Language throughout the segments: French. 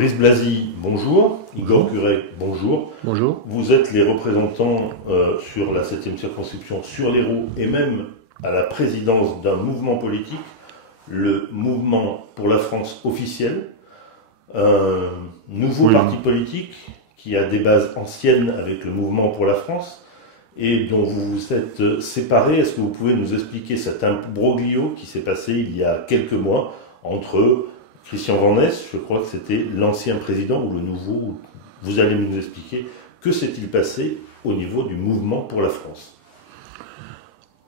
Brice Blazy, bonjour. Igor Curec, bonjour. Bonjour. Vous êtes les représentants sur la 7e circonscription, sur l'Hérault et même à la présidence d'un mouvement politique, le Mouvement pour la France officiel, un nouveau parti politique qui a des bases anciennes avec le Mouvement pour la France et dont vous vous êtes séparés. Est-ce que vous pouvez nous expliquer cet imbroglio qui s'est passé il y a quelques mois entre Christian Van Ness, je crois que c'était l'ancien président ou le nouveau, vous allez nous expliquer, que s'est-il passé au niveau du Mouvement pour la France?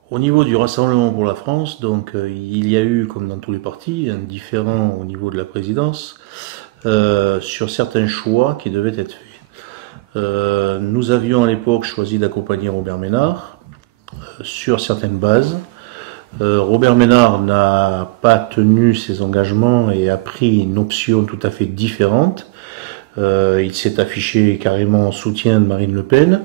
Au niveau du Rassemblement pour la France, donc il y a eu, comme dans tous les partis, un différend au niveau de la présidence sur certains choix qui devaient être faits. Nous avions à l'époque choisi d'accompagner Robert Ménard sur certaines bases. Robert Ménard n'a pas tenu ses engagements et a pris une option tout à fait différente. Il s'est affiché carrément en soutien de Marine Le Pen.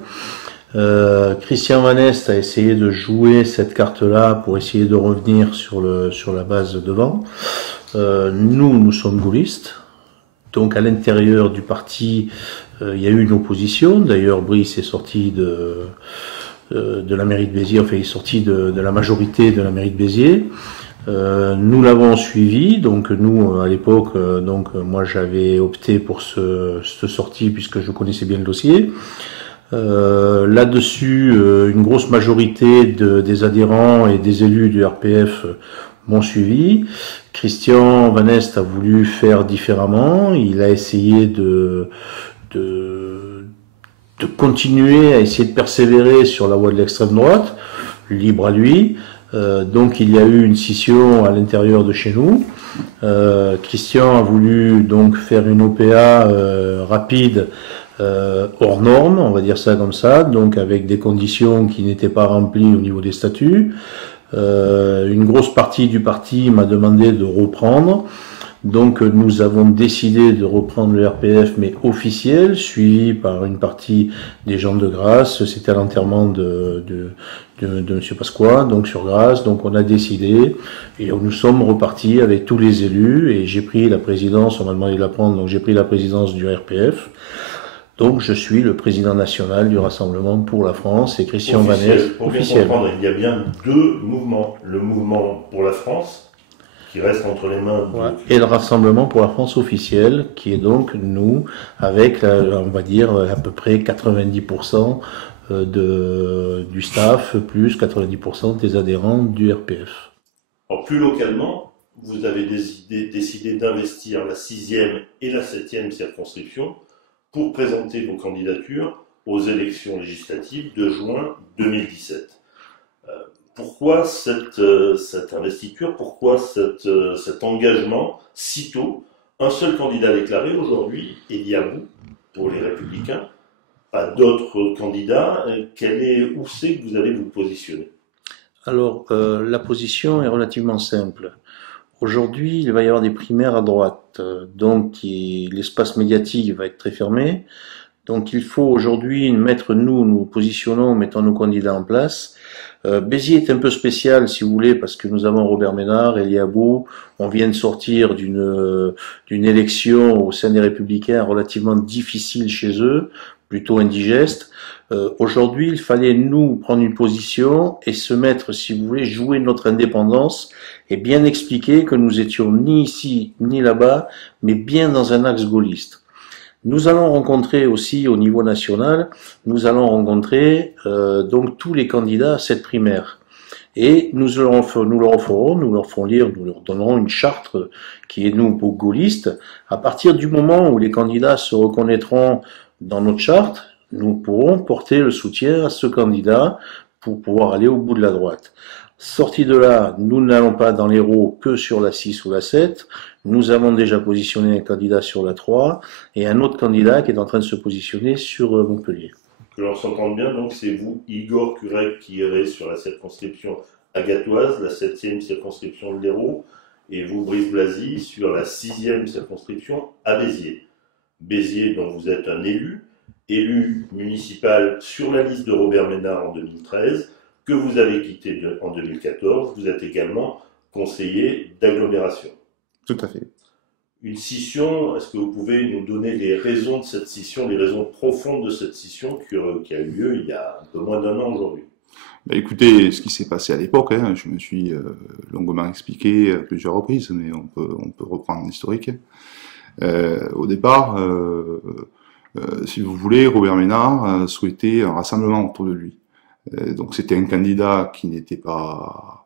Christian Van Ness a essayé de jouer cette carte-là pour essayer de revenir sur la base de devant. Nous sommes gaullistes. Donc à l'intérieur du parti, il y a eu une opposition. D'ailleurs, Brice est sorti de la mairie de Béziers, enfin il est sorti de la majorité de la mairie de Béziers. Nous l'avons suivi, donc nous à l'époque, moi j'avais opté pour cette sortie puisque je connaissais bien le dossier. Là-dessus, une grosse majorité des adhérents et des élus du RPF m'ont suivi. Christian Van Ness a voulu faire différemment. Il a essayé de continuer à essayer de persévérer sur la voie de l'extrême droite, libre à lui. Donc il y a eu une scission à l'intérieur de chez nous. Christian a voulu donc faire une OPA rapide, hors norme, on va dire ça comme ça, donc avec des conditions qui n'étaient pas remplies au niveau des statuts. Une grosse partie du parti m'a demandé de reprendre. Donc nous avons décidé de reprendre le RPF, mais officiel, suivi par une partie des gens de Grasse. C'était à l'enterrement de M. Pasqua, donc sur Grasse. Donc on a décidé et nous sommes repartis avec tous les élus et j'ai pris la présidence, on m'a demandé de la prendre, donc j'ai pris la présidence du RPF. Donc je suis le président national du Rassemblement pour la France et Christian Van Ness, officiel. Pour comprendre, il y a bien deux mouvements. Le Mouvement pour la France, qui reste entre les mains et le Rassemblement pour la France officiel, qui est donc nous, avec, on va dire, à peu près 90% du staff, plus 90% des adhérents du RPF. Alors, plus localement, vous avez décidé d'investir la 6e et la 7e circonscription pour présenter vos candidatures aux élections législatives de juin 2017. Pourquoi cette investiture, pourquoi cet engagement si tôt? Un seul candidat déclaré aujourd'hui, Eliabou, pour les Républicains, pas d'autres candidats. Où c'est que vous allez vous positionner? Alors, la position est relativement simple. Aujourd'hui, il va y avoir des primaires à droite, donc l'espace médiatique va être très fermé. Donc il faut aujourd'hui nous positionnons, mettons nos candidats en place. Béziers est un peu spécial, si vous voulez, parce que nous avons Robert Ménard, Eliabou, on vient de sortir d'une élection au sein des Républicains relativement difficile chez eux, plutôt indigeste. Aujourd'hui, il fallait nous prendre une position et se mettre, si vous voulez, jouer notre indépendance et bien expliquer que nous étions ni ici ni là-bas, mais bien dans un axe gaulliste. Nous allons rencontrer aussi au niveau national, nous allons rencontrer donc tous les candidats à cette primaire. Et nous leur ferons lire, nous leur donnerons une charte qui est nous pour gaullistes. À partir du moment où les candidats se reconnaîtront dans notre charte, nous pourrons porter le soutien à ce candidat pour pouvoir aller au bout de la droite. Sorti de là, nous n'allons pas dans l'Hérault que sur la 6 ou la 7. Nous avons déjà positionné un candidat sur la 3 et un autre candidat qui est en train de se positionner sur Montpellier. Que l'on s'entende bien, donc c'est vous, Igor Curec, qui irez sur la circonscription agatoise, la 7e circonscription de l'Hérault, et vous, Brice Blazy, sur la 6e circonscription à Béziers. Béziers, dont vous êtes un élu municipal sur la liste de Robert Ménard en 2013, que vous avez quitté en 2014. Vous êtes également conseiller d'agglomération. Tout à fait. une scission. Est-ce que vous pouvez nous donner les raisons de cette scission, les raisons profondes de cette scission qui a eu lieu il y a un peu moins d'un an aujourd'hui? Bah, écoutez, ce qui s'est passé à l'époque, hein, je me suis longuement expliqué à plusieurs reprises, mais on peut reprendre l'historique. Au départ, si vous voulez, Robert Ménard souhaitait un rassemblement autour de lui. Donc c'était un candidat qui n'était pas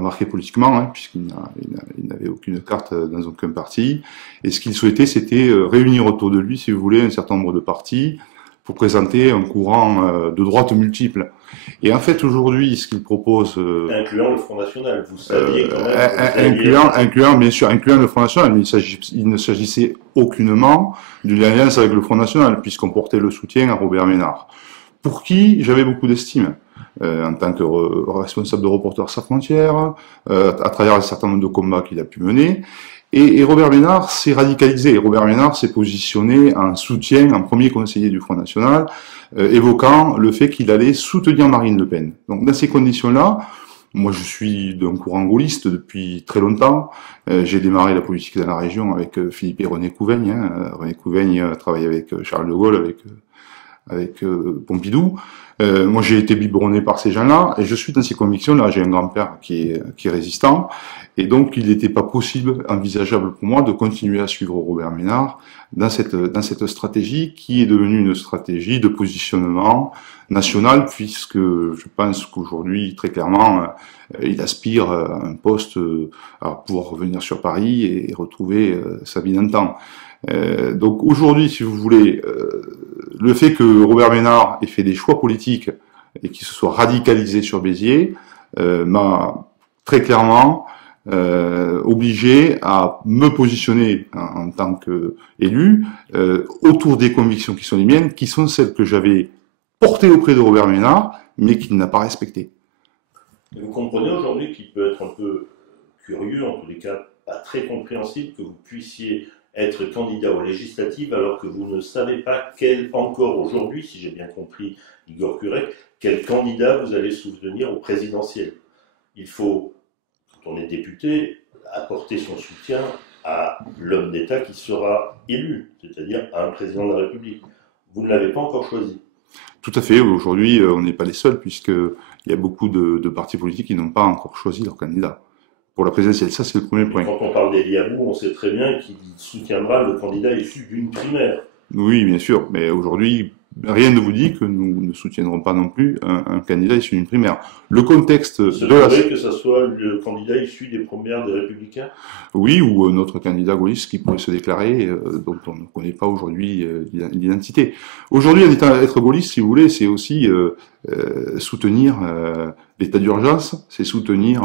marqué politiquement, hein, il n'avait aucune carte dans aucun parti. Et ce qu'il souhaitait, c'était réunir autour de lui, si vous voulez, un certain nombre de partis pour présenter un courant de droite multiple. Et en fait, aujourd'hui, ce qu'il propose... incluant le Front National, vous saviez quand même... incluant, bien sûr, incluant le Front National, mais il ne s'agissait aucunement d'une alliance avec le Front National, puisqu'on portait le soutien à Robert Ménard, pour qui j'avais beaucoup d'estime. En tant que responsable de Reporters sans frontières, à travers un certain nombre de combats qu'il a pu mener. Et Robert Ménard s'est radicalisé. Robert Ménard s'est positionné en soutien, en premier conseiller du Front National, évoquant le fait qu'il allait soutenir Marine Le Pen. Donc dans ces conditions-là, moi je suis d'un courant gaulliste depuis très longtemps. J'ai démarré la politique dans la région avec Philippe et René Couveigne. Hein. René Couveigne a travaillé avec Charles de Gaulle, avec Pompidou. Moi, j'ai été biberonné par ces gens-là, et je suis dans ces convictions-là. J'ai un grand-père qui est résistant, et donc il n'était pas possible, envisageable pour moi, de continuer à suivre Robert Ménard dans cette stratégie qui est devenue une stratégie de positionnement national, puisque je pense qu'aujourd'hui, très clairement, il aspire à un poste, à pouvoir revenir sur Paris et retrouver sa vie d'antan. Donc aujourd'hui, si vous voulez, le fait que Robert Ménard ait fait des choix politiques et qu'il se soit radicalisé sur Béziers m'a très clairement obligé à me positionner en tant qu'élu autour des convictions qui sont les miennes, qui sont celles que j'avais portées auprès de Robert Ménard, mais qu'il n'a pas respectées. Vous comprenez aujourd'hui qu'il peut être un peu curieux, en tous les cas pas très compréhensible, que vous puissiez être candidat aux législatives alors que vous ne savez pas encore aujourd'hui, si j'ai bien compris Igor Kurek, quel candidat vous allez soutenir au présidentiel. Il faut, quand on est député, apporter son soutien à l'homme d'État qui sera élu, c'est-à-dire à un président de la République. Vous ne l'avez pas encore choisi. Tout à fait. Aujourd'hui, on n'est pas les seuls, puisqu'il y a beaucoup de partis politiques qui n'ont pas encore choisi leur candidat. Pour la présidentielle, ça c'est le premier point. Quand on parle d'Eliabou, on sait très bien qu'il soutiendra le candidat issu d'une primaire. Oui, bien sûr, mais aujourd'hui, rien ne vous dit que nous ne soutiendrons pas non plus un candidat issu d'une primaire. Le contexte de la... que ce soit le candidat issu des primaires des Républicains? Oui, ou un autre candidat gaulliste qui pourrait se déclarer, dont on ne connaît pas aujourd'hui l'identité. Aujourd'hui, être gaulliste, si vous voulez, c'est aussi soutenir l'état d'urgence, c'est soutenir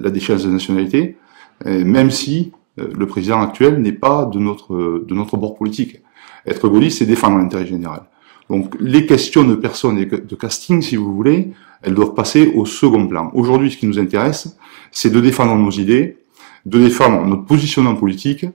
la déchéance de nationalité, même si le président actuel n'est pas de notre bord politique. Être gaulliste, c'est défendre l'intérêt général. Donc les questions de personnes et de casting, si vous voulez, elles doivent passer au second plan. Aujourd'hui, ce qui nous intéresse, c'est de défendre nos idées, de défendre notre positionnement politique,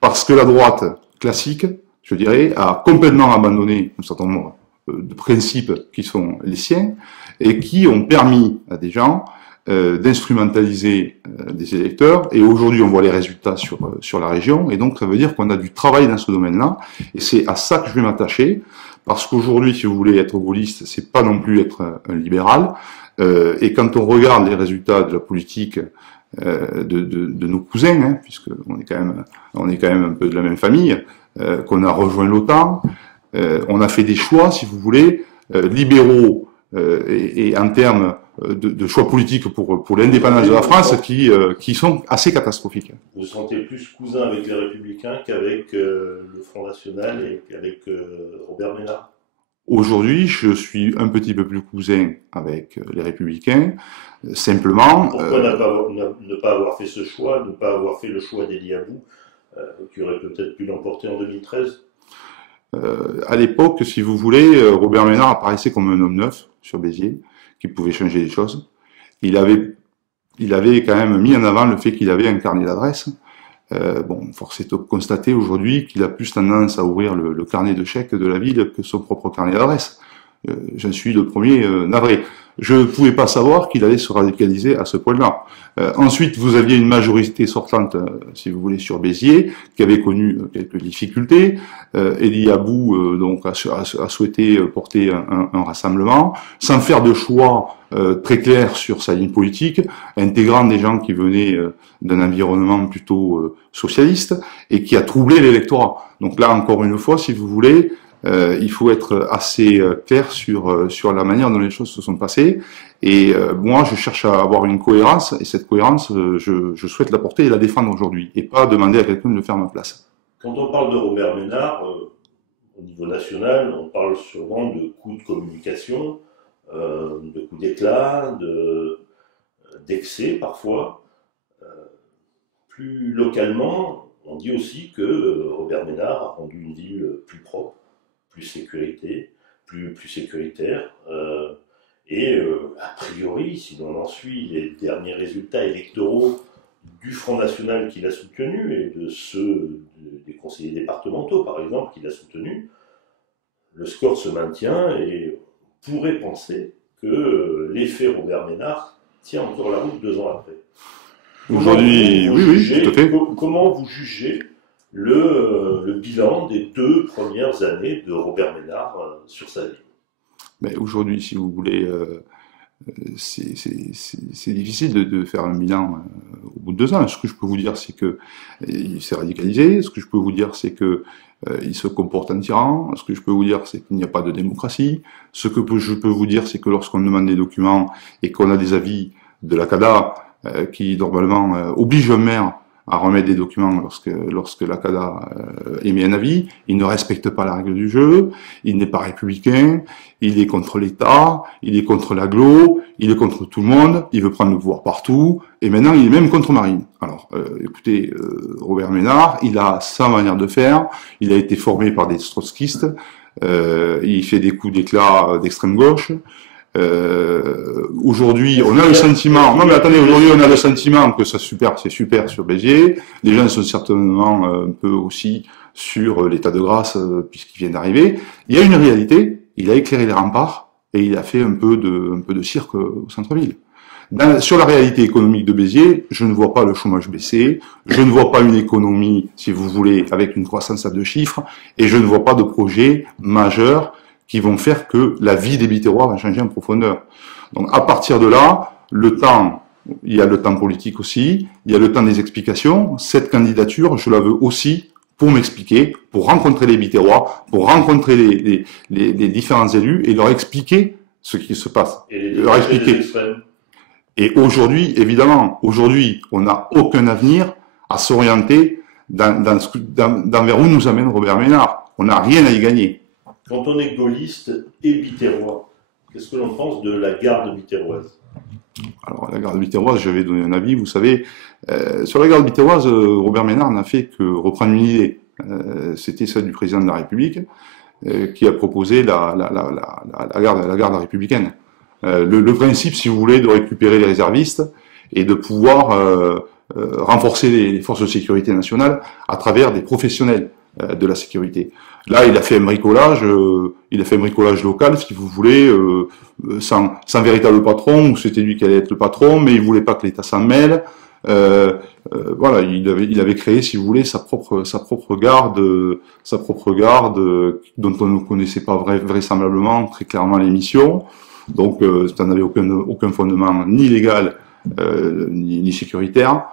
parce que la droite classique, je dirais, a complètement abandonné un certain nombre de principes qui sont les siens, et qui ont permis à des gens d'instrumentaliser des électeurs, et aujourd'hui on voit les résultats sur la région, et donc ça veut dire qu'on a du travail dans ce domaine-là, et c'est à ça que je vais m'attacher, parce qu'aujourd'hui, si vous voulez être gaulliste, c'est pas non plus être un libéral, et quand on regarde les résultats de la politique de nos cousins, hein, puisque on est quand même un peu de la même famille, qu'on a rejoint l'OTAN, on a fait des choix, si vous voulez, libéraux, et en termes de choix politiques pour l'indépendance de la France qui sont assez catastrophiques. Vous vous sentez plus cousin avec les Républicains qu'avec le Front National et qu'avec Robert Ménard? Aujourd'hui, je suis un petit peu plus cousin avec les Républicains, simplement... Pourquoi ne pas avoir fait ce choix, ne pas avoir fait le choix d'Eliabou, qui aurait peut-être pu l'emporter en 2013? À l'époque, si vous voulez, Robert Ménard apparaissait comme un homme neuf sur Béziers, qui pouvait changer les choses. Il avait quand même mis en avant le fait qu'il avait un carnet d'adresses. Force est de constater aujourd'hui qu'il a plus tendance à ouvrir le carnet de chèques de la ville que son propre carnet d'adresses. J'en suis le premier navré. Je ne pouvais pas savoir qu'il allait se radicaliser à ce point-là. Ensuite, vous aviez une majorité sortante, si vous voulez, sur Béziers, qui avait connu quelques difficultés. Elie Abou donc a souhaité porter un rassemblement, sans faire de choix très clair sur sa ligne politique, intégrant des gens qui venaient d'un environnement plutôt socialiste et qui a troublé l'électorat. Donc là, encore une fois, si vous voulez, il faut être assez clair sur la manière dont les choses se sont passées. Et moi, je cherche à avoir une cohérence, et cette cohérence, je souhaite la porter et la défendre aujourd'hui, et pas demander à quelqu'un de le faire à ma place. Quand on parle de Robert Ménard, au niveau national, on parle souvent de coups de communication, de coups d'éclat, d'excès parfois. Plus localement, on dit aussi que Robert Ménard a rendu une ville plus propre, plus sécuritaire. A priori, si l'on en suit les derniers résultats électoraux du Front National qu'il a soutenu et de ceux des conseillers départementaux, par exemple, qu'il a soutenus, le score se maintient et on pourrait penser que l'effet Robert Ménard tient encore la route 2 ans après. Aujourd'hui, oui, tout à fait. Comment vous jugez le bilan des 2 premières années de Robert Ménard sur sa vie? Mais aujourd'hui, si vous voulez, c'est difficile de faire un bilan au bout de 2 ans. Ce que je peux vous dire, c'est que il s'est radicalisé. Ce que je peux vous dire, c'est que il se comporte en tyran. Ce que je peux vous dire, c'est qu'il n'y a pas de démocratie. Ce que je peux vous dire, c'est que lorsqu'on demande des documents et qu'on a des avis de la CADA qui normalement oblige un maire à remettre des documents lorsque la CADA émet un avis, il ne respecte pas la règle du jeu, il n'est pas républicain, il est contre l'État, il est contre l'agglo, il est contre tout le monde, il veut prendre le pouvoir partout, et maintenant il est même contre Marine. Alors, écoutez, Robert Ménard, il a sa manière de faire, il a été formé par des trotskistes, il fait des coups d'éclat d'extrême gauche. Aujourd'hui, on a le sentiment. Non, mais attendez, aujourd'hui, on a le sentiment que c'est super sur Béziers. Les gens sont certainement un peu aussi sur l'état de grâce puisqu'il vient d'arriver. Il y a une réalité. Il a éclairé les remparts et il a fait un peu de cirque au centre-ville. Sur la réalité économique de Béziers, je ne vois pas le chômage baisser, je ne vois pas une économie, si vous voulez, avec une croissance à 2 chiffres, et je ne vois pas de projet majeur qui vont faire que la vie des Biterrois va changer en profondeur. Donc à partir de là, il y a le temps politique aussi, il y a le temps des explications. Cette candidature, je la veux aussi pour m'expliquer, pour rencontrer les Biterrois, pour rencontrer les différents élus et leur expliquer ce qui se passe. Leur expliquer. Et aujourd'hui, évidemment, on n'a aucun avenir à s'orienter vers où nous amène Robert Ménard. On n'a rien à y gagner. Quand on est gaulliste et biterrois, qu'est-ce que l'on pense de la garde biterroise? Alors, la garde biterroise, j'avais donné un avis, vous savez. Sur la garde biterroise, Robert Ménard n'a fait que reprendre une idée. C'était celle du président de la République, qui a proposé la garde républicaine. Le principe, si vous voulez, de récupérer les réservistes et de pouvoir renforcer les forces de sécurité nationale à travers des professionnels de la sécurité. Là, il a fait un bricolage local, si vous voulez, sans véritable patron, où c'était lui qui allait être le patron, mais il voulait pas que l'État s'en mêle. Voilà, il avait créé, si vous voulez, sa propre garde, dont on ne connaissait pas vraisemblablement très clairement les missions. Donc, ça n'avait aucun fondement ni légal ni sécuritaire.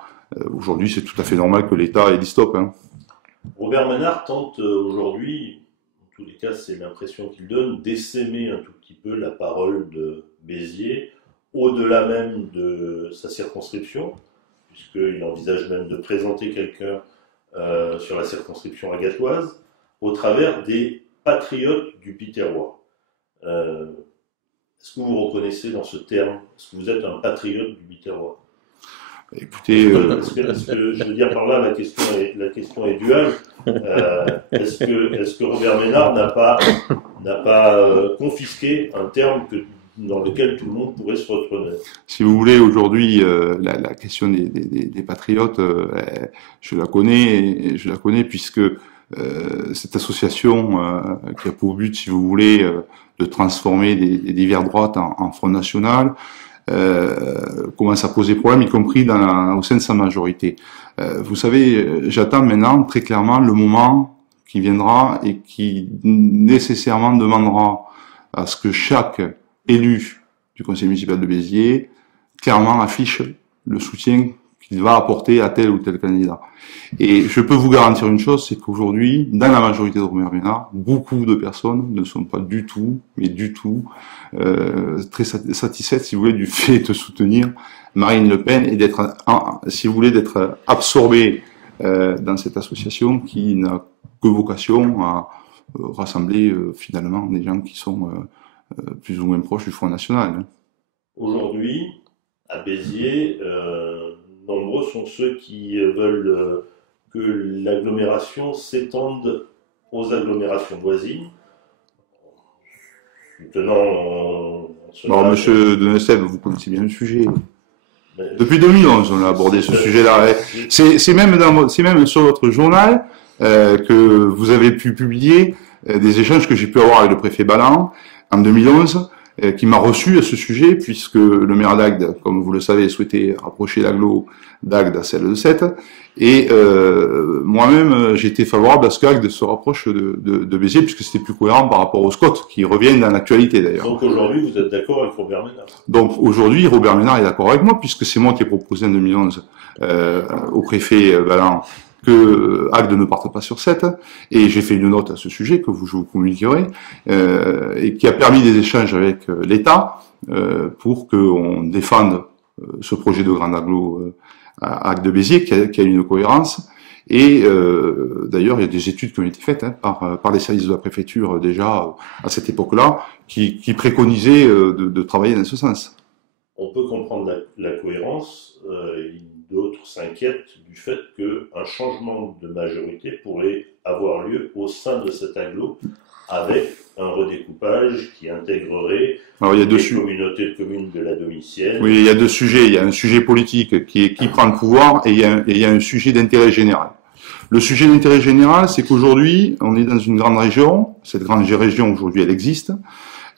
Aujourd'hui, c'est tout à fait normal que l'État ait dit stop. Hein. Robert Ménard tente aujourd'hui, en tous les cas c'est l'impression qu'il donne, d'essaimer un tout petit peu la parole de Béziers, au-delà même de sa circonscription, puisqu'il envisage même de présenter quelqu'un sur la circonscription agatoise, au travers des patriotes du Biterrois. Est-ce que vous vous reconnaissez dans ce terme? Est-ce que vous êtes un patriote du Biterrois? Écoutez, est-ce que je veux dire par là, la question est duale. Est-ce que Robert Ménard n'a pas confisqué un terme dans lequel tout le monde pourrait se reconnaître? Si vous voulez, aujourd'hui, la question des patriotes, je la connais puisque cette association qui a pour but, si vous voulez, de transformer des divers droites en Front National, commence à poser problème, y compris au sein de sa majorité. Vous savez, j'attends maintenant très clairement le moment qui viendra et qui nécessairement demandera à ce que chaque élu du conseil municipal de Béziers clairement affiche le soutien qu'il va apporter à tel ou tel candidat. Et je peux vous garantir une chose, c'est qu'aujourd'hui, dans la majorité de Robert Ménard, beaucoup de personnes ne sont pas du tout, mais du tout, très satisfaites, si vous voulez, du fait de soutenir Marine Le Pen et d'être, si vous voulez, d'être absorbées dans cette association qui n'a que vocation à rassembler finalement des gens qui sont plus ou moins proches du Front National. Aujourd'hui, à Béziers, nombreux sont ceux qui veulent que l'agglomération s'étende aux agglomérations voisines. Alors, monsieur Denestève, vous connaissez bien le sujet. Depuis 2011, on a abordé ce sujet-là. C'est même sur votre journal que vous avez pu publier des échanges que j'ai pu avoir avec le préfet Balland en 2011, qui m'a reçu à ce sujet, puisque le maire d'Agde, comme vous le savez, souhaitait rapprocher l'agglo d'Agde à celle de Sète, et moi-même, j'étais favorable à ce qu'Agde se rapproche de Béziers, puisque c'était plus cohérent par rapport aux Scots, qui reviennent dans l'actualité d'ailleurs. Donc aujourd'hui, vous êtes d'accord avec Robert Ménard? Donc aujourd'hui, Robert Ménard est d'accord avec moi, puisque c'est moi qui ai proposé en 2011 au préfet Balland que Agde ne parte pas sur 7, et j'ai fait une note à ce sujet que je vous communiquerai, et qui a permis des échanges avec l'État pour qu'on défende ce projet de grand agglo à Agde-Béziers, qui a une cohérence. Et d'ailleurs, il y a des études qui ont été faites par les services de la préfecture déjà à cette époque-là, qui préconisaient de travailler dans ce sens. On peut comprendre la cohérence. D'autres s'inquiètent du fait qu'un changement de majorité pourrait avoir lieu au sein de cet agglo avec un redécoupage qui intégrerait les communautés de communes de la Domitienne. Oui, il y a deux sujets. Il y a un sujet politique qui prend le pouvoir et il y a un sujet d'intérêt général. Le sujet d'intérêt général, c'est qu'aujourd'hui, on est dans une grande région. Cette grande région, aujourd'hui, elle existe.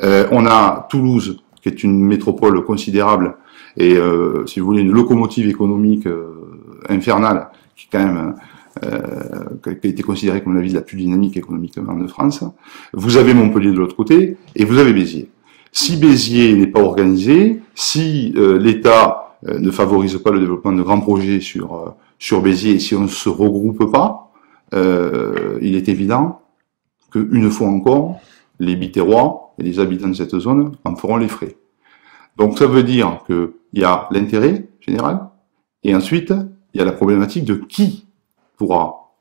On a Toulouse, qui est une métropole considérable, et si vous voulez une locomotive économique infernale qui quand même qui a été considérée comme la ville la plus dynamique économiquement de France. Vous avez Montpellier de l'autre côté et vous avez Béziers. Si Béziers n'est pas organisé, si l'État ne favorise pas le développement de grands projets sur Béziers, et si on ne se regroupe pas, il est évident qu'une fois encore, les Biterrois et les habitants de cette zone en feront les frais. Donc ça veut dire qu'il y a l'intérêt général, et ensuite, il y a la problématique de qui pourra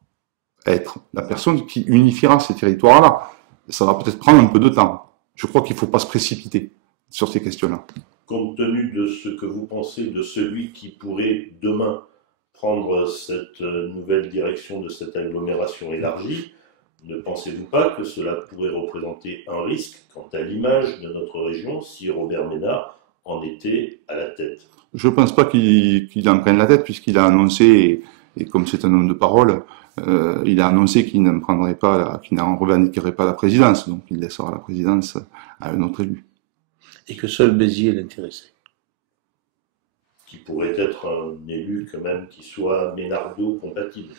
être la personne qui unifiera ces territoires-là. Ça va peut-être prendre un peu de temps. Je crois qu'il ne faut pas se précipiter sur ces questions-là. Compte tenu de ce que vous pensez de celui qui pourrait demain prendre cette nouvelle direction de cette agglomération élargie, ne pensez-vous pas que cela pourrait représenter un risque quant à l'image de notre région si Robert Ménard en était à la tête? Je ne pense pas qu'il en prenne la tête, puisqu'il a annoncé, et comme c'est un homme de parole, il a annoncé qu'il n'en prendrait pas, qu'il n'en revendiquerait pas la présidence, donc il laissera la présidence à un autre élu. Et que seul Béziers l'intéressait. Qui pourrait être un élu quand même qui soit Ménardo-compatible.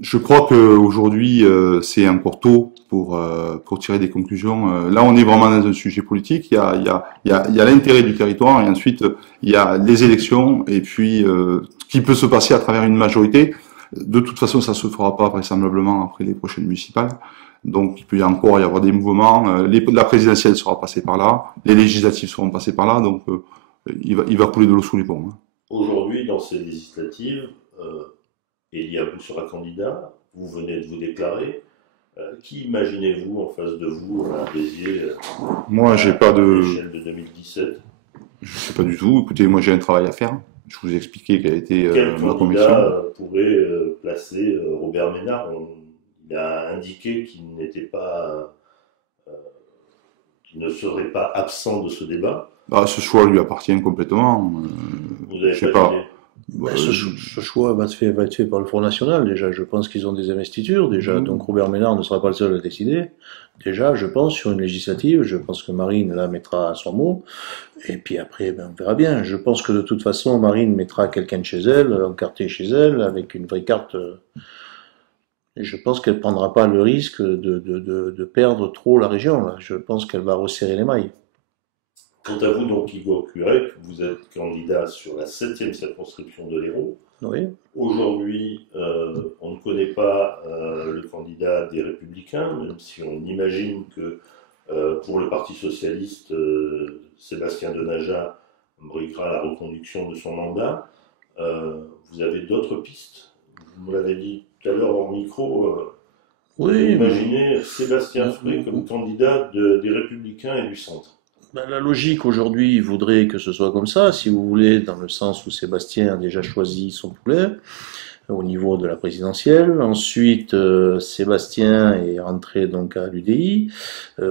Je crois qu'aujourd'hui, c'est encore tôt pour tirer des conclusions. Là, on est vraiment dans un sujet politique. Il y a l'intérêt du territoire, et ensuite, il y a les élections, et puis ce qui peut se passer à travers une majorité. De toute façon, ça se fera pas vraisemblablement après les prochaines municipales. Donc, il peut encore y avoir des mouvements. La présidentielle sera passée par là, les législatives seront passées par là, donc il va couler de l'eau sous les ponts. Aujourd'hui, dans ces législatives, Elie Abou sera candidat, vous venez de vous déclarer. Qui imaginez-vous en face de vous à Béziers? Moi, j'ai pas de... l'échelle de 2017. Je sais pas du tout. Écoutez, moi, j'ai un travail à faire. Je vous ai expliqué quelle était ma conviction. Quel candidat pourrait placer Robert Ménard? Il a indiqué qu'il n'était pas, qu'il ne serait pas absent de ce débat. Ce choix lui appartient complètement. Vous avez pas d'idée? Ben, ce choix va être fait par le Front National, déjà. Je pense qu'ils ont des investitures, déjà. Donc Robert Ménard ne sera pas le seul à décider. Déjà, je pense, sur une législative, je pense que Marine, là, mettra son mot. Et puis après, ben, on verra bien. Je pense que de toute façon, Marine mettra quelqu'un de chez elle, encarté chez elle, avec une vraie carte. Et je pense qu'elle ne prendra pas le risque de perdre trop la région, là. Je pense qu'elle va resserrer les mailles. Quant à vous, donc, Igor Kurek, vous êtes candidat sur la 7e circonscription de l'Hérault. Oui. Aujourd'hui, on ne connaît pas le candidat des Républicains, même si on imagine que pour le Parti Socialiste, Sébastien Denaja briquera la reconduction de son mandat. Vous avez d'autres pistes? Vous me l'avez dit tout à l'heure en micro. Oui, imaginez Sébastien Frey comme candidat des Républicains et du Centre. Ben, la logique aujourd'hui voudrait que ce soit comme ça, si vous voulez, dans le sens où Sébastien a déjà choisi son poulet au niveau de la présidentielle. Ensuite, Sébastien est rentré donc à l'UDI.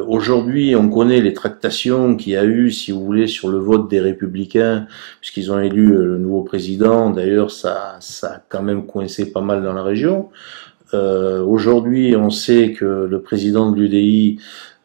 Aujourd'hui, on connaît les tractations qu'il y a eu, si vous voulez, sur le vote des Républicains, puisqu'ils ont élu le nouveau président. D'ailleurs, ça a quand même coincé pas mal dans la région. Aujourd'hui, on sait que le président de l'UDI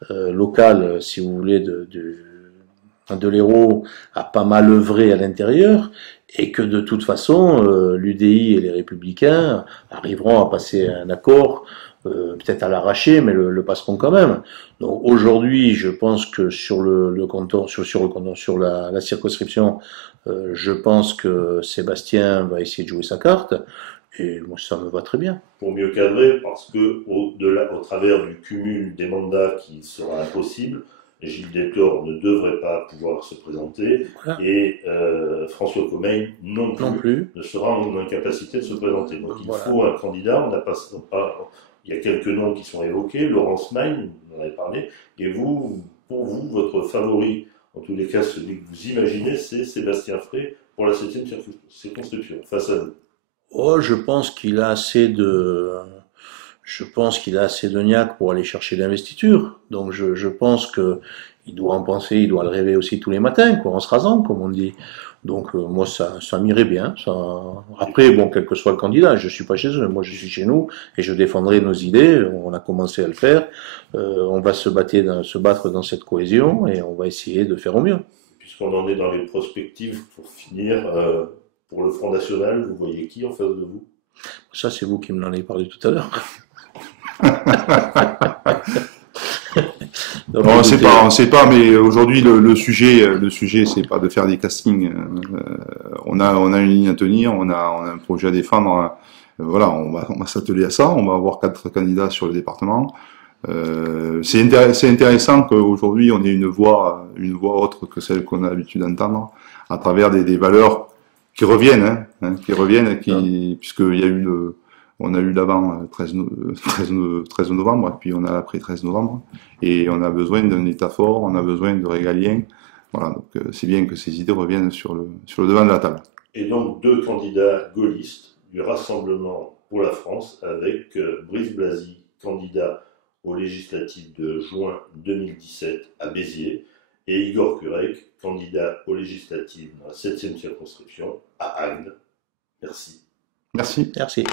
local, si vous voulez, de l'Hérault a pas mal œuvré à l'intérieur et que de toute façon, l'UDI et les Républicains arriveront à passer un accord, peut-être à l'arracher, mais le passeront quand même. Donc aujourd'hui, je pense que sur le canton, sur la circonscription, je pense que Sébastien va essayer de jouer sa carte. Et moi, ça me va très bien. Pour mieux cadrer, parce que au travers du cumul des mandats qui sera impossible, Gilles Destorts ne devrait pas pouvoir se présenter, voilà. Et François Comey non plus ne sera en incapacité de se présenter. Donc il faut un candidat. Il y a quelques noms qui sont évoqués. Laurence Magne, vous en avez parlé. Et vous, pour vous, votre favori, en tous les cas celui que vous imaginez, c'est Sébastien Frey pour la 7e circonscription, face à vous. Oh, je pense qu'il a assez de niaque pour aller chercher l'investiture. Donc je pense que il doit en penser, il doit le rêver aussi tous les matins, quoi, en se rasant, comme on dit. Donc moi ça m'irait bien. Ça... Après, bon, quel que soit le candidat, je suis pas chez eux, moi je suis chez nous et je défendrai nos idées. On a commencé à le faire. On va se battre dans cette cohésion et on va essayer de faire au mieux. Puisqu'on en est dans les prospectives, pour finir. Pour le Front National, vous voyez qui en face de vous? Ça, c'est vous qui me l'en avez parlé tout à l'heure. On ne sait pas, mais aujourd'hui le sujet, c'est pas de faire des castings. On a une ligne à tenir, on a un projet à défendre. Voilà, on va s'atteler à ça. On va avoir 4 candidats sur le département. C'est intéressant qu'aujourd'hui on ait une voix autre que celle qu'on a l'habitude d'entendre, à travers des valeurs qui reviennent, puisqu'il y a eu on a eu l'avant 13 novembre, et puis on a l'après 13 novembre, et on a besoin d'un État fort, on a besoin de régaliens. Voilà, donc c'est bien que ces idées reviennent sur le devant de la table. Et donc 2 candidats gaullistes du Rassemblement pour la France, avec Brice Blazy, candidat aux législatives de juin 2017 à Béziers, et Igor Kurek, candidat aux législatives dans la 7e circonscription à Agde. Merci. Merci. Merci.